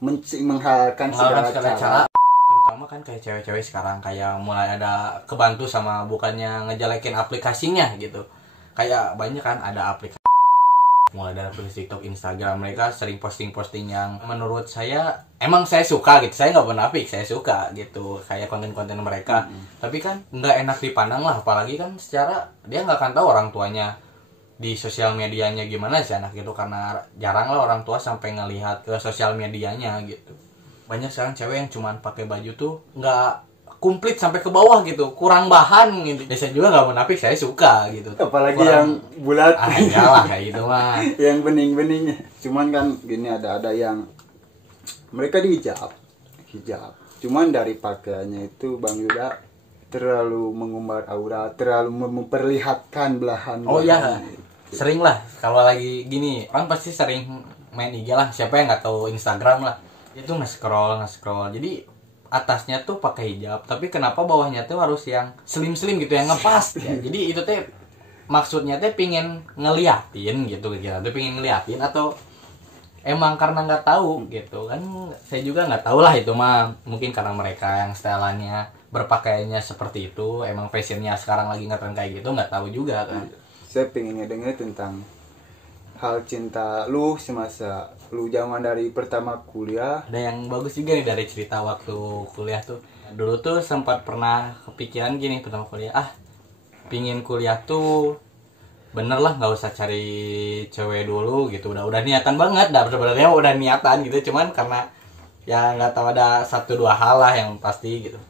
menghalalkan segala cara. Terutama kan kayak cewek-cewek sekarang kayak mulai ada kebantu sama bukannya ngejelekin aplikasinya gitu. Kayak banyak kan ada aplikasi, mulai dari aplikasi TikTok, Instagram, mereka sering posting-posting yang menurut saya emang saya suka gitu. Saya nggak munafik, saya suka gitu kayak konten-konten mereka. Tapi kan nggak enak dipandang lah, apalagi kan secara dia nggak akan tahu orang tuanya di sosial medianya gimana sih anak itu, karena jarang lah orang tua sampai ngelihat ke sosial medianya gitu. Banyak sekarang cewek yang cuman pakai baju tuh nggak komplit sampai ke bawah gitu, kurang bahan gitu. Dan saya juga nggak munafik, saya suka gitu. Apalagi kurang, yang bulat. Iyalah kayak gitu mah. Yang bening-bening. Cuman kan gini, ada yang mereka hijab. Cuman dari pakaiannya itu Bang Yuda terlalu mengumbar aura, terlalu memperlihatkan belahan. Oh iya, sering lah kalau lagi gini, orang pasti sering main IG lah. Siapa yang nggak tahu Instagram lah, itu nge-scroll. Jadi atasnya tuh pakai hijab, tapi kenapa bawahnya tuh harus yang slim gitu, yang ngepas ya. Jadi itu teh maksudnya teh pingin ngeliatin gitu, kira tuh pingin ngeliatin atau emang karena nggak tahu gitu kan. Saya juga nggak tahu lah, itu mah mungkin karena mereka yang styleannya berpakaiannya seperti itu, emang fashionnya sekarang lagi ngetren kayak gitu, nggak tahu juga kan. Saya pengen ngedenger tentang hal cinta lu semasa lu zaman dari pertama kuliah. Ada yang bagus juga nih dari cerita waktu kuliah tuh. Dulu tuh sempat pernah kepikiran gini pertama kuliah, pingin kuliah tuh bener lah nggak usah cari cewek dulu gitu. Udah niatan banget, sebenarnya udah niatan gitu, cuman karena ya nggak tahu ada 1-2 hal lah yang pasti gitu.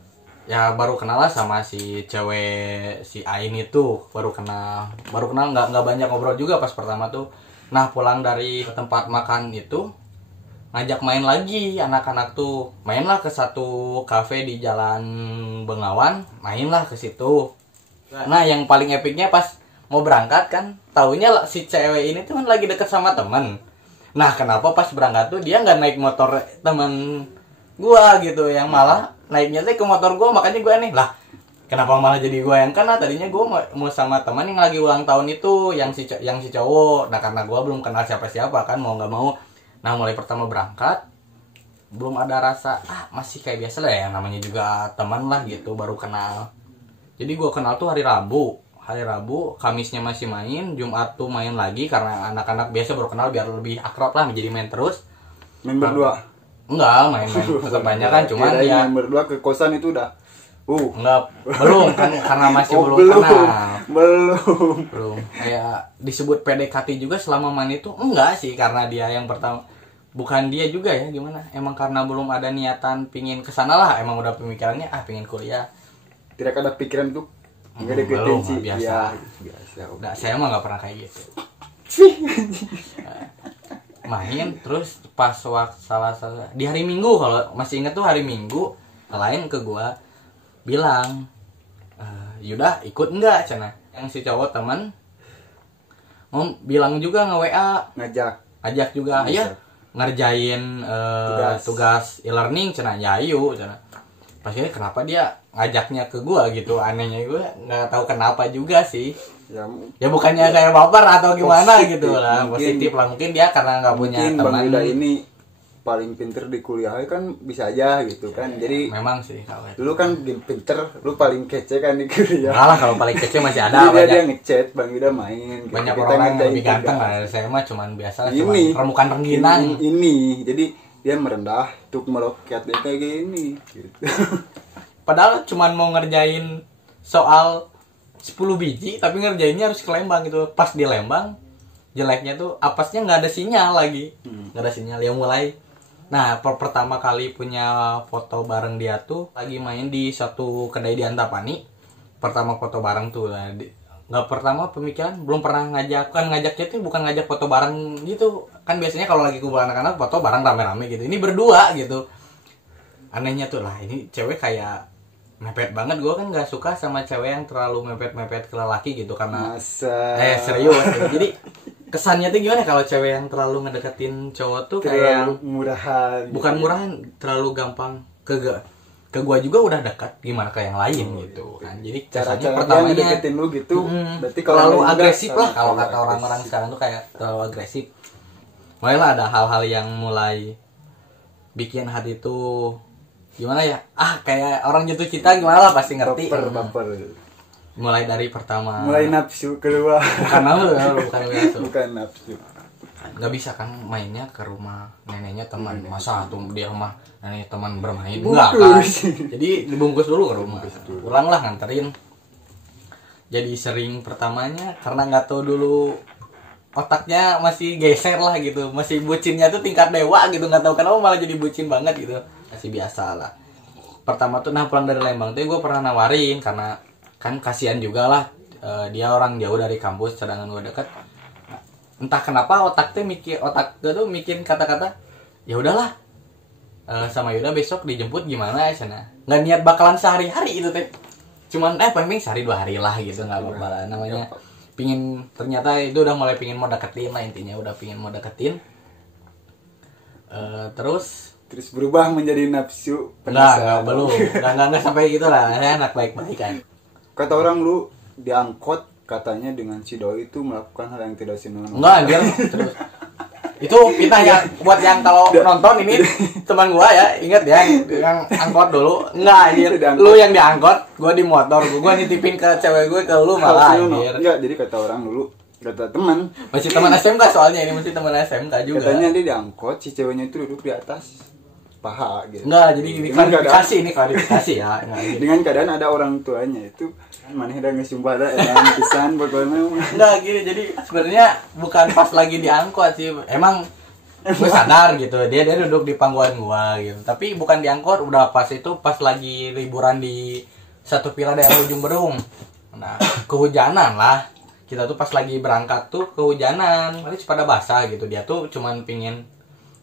Ya baru kenal lah sama si cewek si Ain itu, baru kenal nggak banyak ngobrol juga pas pertama tuh. Nah pulang dari tempat makan itu ngajak main lagi, anak-anak tuh mainlah ke satu kafe di Jalan Bengawan, mainlah ke situ. Nah yang paling epicnya pas mau berangkat kan, taunya si cewek ini tuh kan lagi deket sama temen. Nah kenapa pas berangkat tuh dia nggak naik motor temen gua gitu, yang malah naiknya sih ke motor gua. Makanya gua nih lah, kenapa malah jadi gua yang kena? Tadinya gua mau sama teman yang lagi ulang tahun itu, yang si cowok. Nah karena gua belum kenal siapa kan, mau nggak mau. Nah mulai pertama berangkat belum ada rasa, masih kayak biasa lah ya, namanya juga teman lah gitu, baru kenal. Jadi gua kenal tuh hari Rabu, Kamisnya masih main, Jumat tuh main lagi karena anak-anak biasa baru kenal biar lebih akrab lah, menjadi main terus. Main berdua? Enggak, main tetap banyak kan, cuman dia main berdua ke kosan itu udah. Enggak, belum kan, karena masih belum kenal. Belum. Kayak disebut PDKT juga selama main itu enggak sih, karena dia yang pertama. Bukan dia juga ya, gimana? Emang karena belum ada niatan pingin kesana lah, emang udah pemikirannya pingin kuliah. Tidak ada pikiran tuh enggak deketin sih. Biasa. Enggak, saya mah enggak pernah kayak gitu. Main terus pas waktu salah di hari Minggu, kalau masih inget tuh hari Minggu, lain ke gua bilang, Yuda ikut enggak cina, yang si cowok teman mau bilang juga nge-WA ngajak juga, ayo ngerjain tugas e-learning cina, ya ayo cina. Pasnya kenapa dia ngajaknya ke gua gitu, anehnya gua nggak tahu kenapa juga sih. Ya bukannya kayak baper atau gimana positif, gitu lah, positif lah, mungkin dia karena nggak punya teman. Bang Yuda ini paling pinter di kuliah kan, bisa aja gitu kan. Jadi memang sih kalau dulu kan pinter, lu paling kece kan di kuliah. Malah kalau paling kece masih ada banyak. Dia ngechat Bang Yuda main gitu. Banyak orang yang lebih ganteng lah, saya mah cuman biasa, cuman remukan rengginang ini. Jadi dia merendah untuk meloket dia kayak gini gitu. Padahal cuman mau ngerjain soal 10 biji, tapi ngerjainnya harus ke Lembang gitu. Pas di Lembang, jeleknya tuh apesnya nggak ada sinyal lagi. Nggak ada sinyal, ya mulai. Nah, pertama kali punya foto bareng dia tuh lagi main di satu kedai di Antapani. Pertama foto bareng tuh lah. Nggak pertama pemikiran, belum pernah ngajak. Kan ngajaknya tuh bukan ngajak foto bareng gitu. Kan biasanya kalau lagi kumpul anak-anak foto bareng rame-rame gitu. Ini berdua gitu. Anehnya tuh lah, ini cewek kayak mepet banget. Gue kan nggak suka sama cewek yang terlalu mepet ke lelaki gitu, karena serius. Jadi kesannya tuh gimana kalau cewek yang terlalu ngedeketin cowok tuh kayak murahan. Bukan murahan, terlalu gampang ke gua juga udah dekat, gimana ke yang lain gitu kan. Jadi cara pertamanya ngedeketin lu gitu, berarti terlalu agresif lah kalau kata orang-orang sekarang tuh, kayak terlalu agresif. Mulailah ada hal-hal yang mulai bikin hati itu gimana ya, kayak orang jatuh cinta gimana lah, pasti ngerti. Baper. Mulai dari pertama Mulai nafsu keluar. Bukan nafsu. Nggak bisa kan mainnya ke rumah neneknya teman, masa tuh dia rumah neneknya teman bermain, Bungkus. enggak kan. Jadi dibungkus dulu ke rumah, pulang lah nganterin. Jadi sering pertamanya karena nggak tahu dulu, otaknya masih geser lah gitu, masih bucinnya tuh tingkat dewa gitu, nggak tahu kenapa malah jadi bucin banget gitu. Masih biasa lah. Pertama tuh pulang dari Lembang tuh gue pernah nawarin, karena kan kasihan juga lah, dia orang jauh dari kampus sedangkan gue deket. Entah kenapa otak gue tuh mikirin kata-kata, ya udahlah, sama Yuda besok dijemput gimana ya sana. Nggak niat bakalan sehari-hari itu teh, cuman paling sehari 2 hari lah gitu, nggak apa-apa lah namanya. Pingin, ternyata itu udah mulai pingin mau deketin lah, intinya udah pingin mau deketin. Terus berubah menjadi nafsu. belum nggak sampai gitu lah, saya anak baik-baik kan. Kata orang lu diangkot katanya dengan si doi itu melakukan hal yang tidak senonoh. Enggak anjir, terus itu fitnah ya buat yang kalau nonton ini teman gua ya, ingat ya yang angkot dulu. Enggak anjir, lu yang diangkot, gua di motor, gua nitipin ke cewek gue, ke lu malah anjir. Enggak, jadi kata orang dulu, kata teman, masih teman SMK soalnya, ini masih teman SMK juga. Katanya dia diangkot, si ceweknya itu duduk di atas paha gitu. Enggak, jadi ini klarifikasi ya. Dengan keadaan ada orang tuanya itu maneh udah ngesumpah dah pisan pokoknya. Enggak gini, jadi sebenarnya bukan pas lagi diangkot sih. Emang gue sadar gitu, dia duduk di pangkuan gua gitu. Tapi bukan diangkot, udah pas lagi liburan di satu villa daerah Ujung Berung. Nah, kehujanan lah. Kita tuh pas lagi berangkat tuh kehujanan, nanti pada basah gitu. Dia tuh cuman pingin,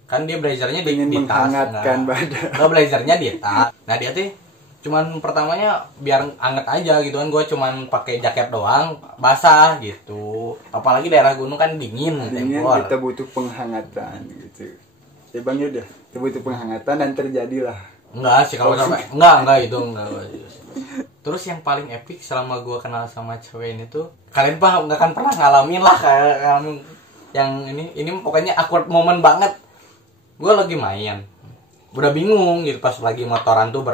kan dia blazernya di tas, menghangatkan badan. Nah, blazernya di tas. Nah dia tuh cuman pertamanya biar anget aja gitu kan, gue cuman pakai jaket doang, basah gitu. Apalagi daerah gunung kan dingin kita butuh penghangatan gitu. Ya Bang Yuda, kita butuh penghangatan dan terjadilah. Enggak sih kalau sampai enggak itu enggak. Terus yang paling epic selama gue kenal sama cewek ini tuh, kalian nggak akan pernah ngalamin lah kayak yang ini pokoknya awkward moment banget. Gue lagi main, udah bingung gitu pas lagi motoran tuh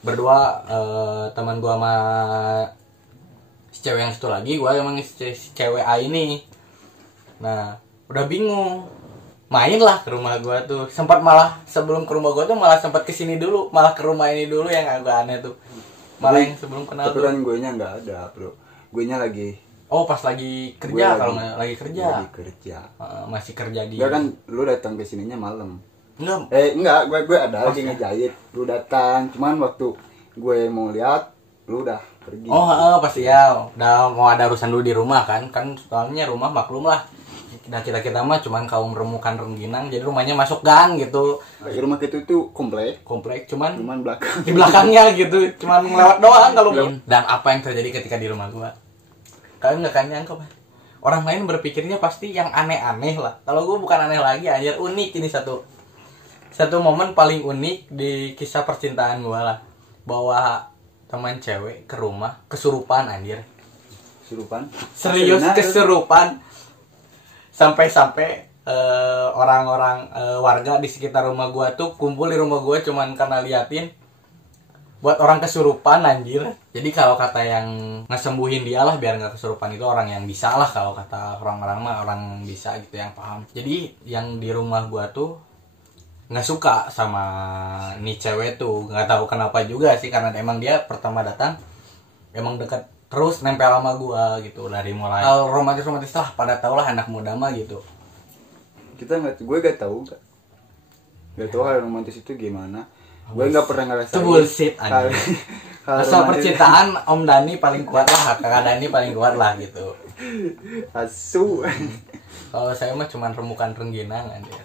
berdua, teman gue sama si cewek yang satu lagi, gue emang si cewek A ini. Nah udah bingung, main lah ke rumah gue tuh. Sempat malah sebelum ke rumah gue tuh malah sempat kesini dulu, malah ke rumah ini dulu yang agak aneh tuh. Malah yang sebelum kenal tuh. Tapi gue nya nggak ada bro, gue nya lagi. Oh pas lagi kerja, kalau nggak lagi kerja. Lagi kerja. Masih kerja di. Enggak kan, lu datang ke sininya malam. Enggak. Gue ada lagi ngejahit. Lu datang, cuman waktu gue mau lihat, lu udah pergi. Pasti ya. Udah mau ada urusan dulu di rumah kan soalnya rumah maklum lah. Nah kita mah cuman kaum remukan rengginang, jadi rumahnya masuk gang gitu. Rumah kita itu komplek, cuman belakang. Di belakangnya gitu, cuman lewat doang kalau. Dan apa yang terjadi ketika di rumah gua? Kalian nggak kan nyangka, orang lain berpikirnya pasti yang aneh-aneh lah. Kalau gua bukan aneh lagi, anjir unik ini satu momen paling unik di kisah percintaan gua lah. Bawa teman cewek ke rumah, kesurupan anjir. Kesurupan? Serius kesurupan. Sampai orang-orang warga di sekitar rumah gua tuh kumpul di rumah gua cuman karena liatin buat orang kesurupan anjir. Jadi kalau kata yang ngesembuhin dia lah biar nggak kesurupan itu orang yang bisa lah, kalau kata orang-orang mah orang bisa gitu yang paham. Jadi yang di rumah gua tuh nggak suka sama nih cewek tuh, nggak tahu kenapa juga sih, karena emang dia pertama datang emang deket terus nempel sama gua gitu dari mulai romantis lah, pada tau lah anak muda mah gitu. Gue gak tahu hal romantis itu gimana. Gue nggak pernah ngerasain. Itu bullshit aja. Asal percintaan Om Dani paling kuat lah, Kakak Dani paling kuat lah gitu. Asu. Kalau saya mah cuman remukan rengginang aja.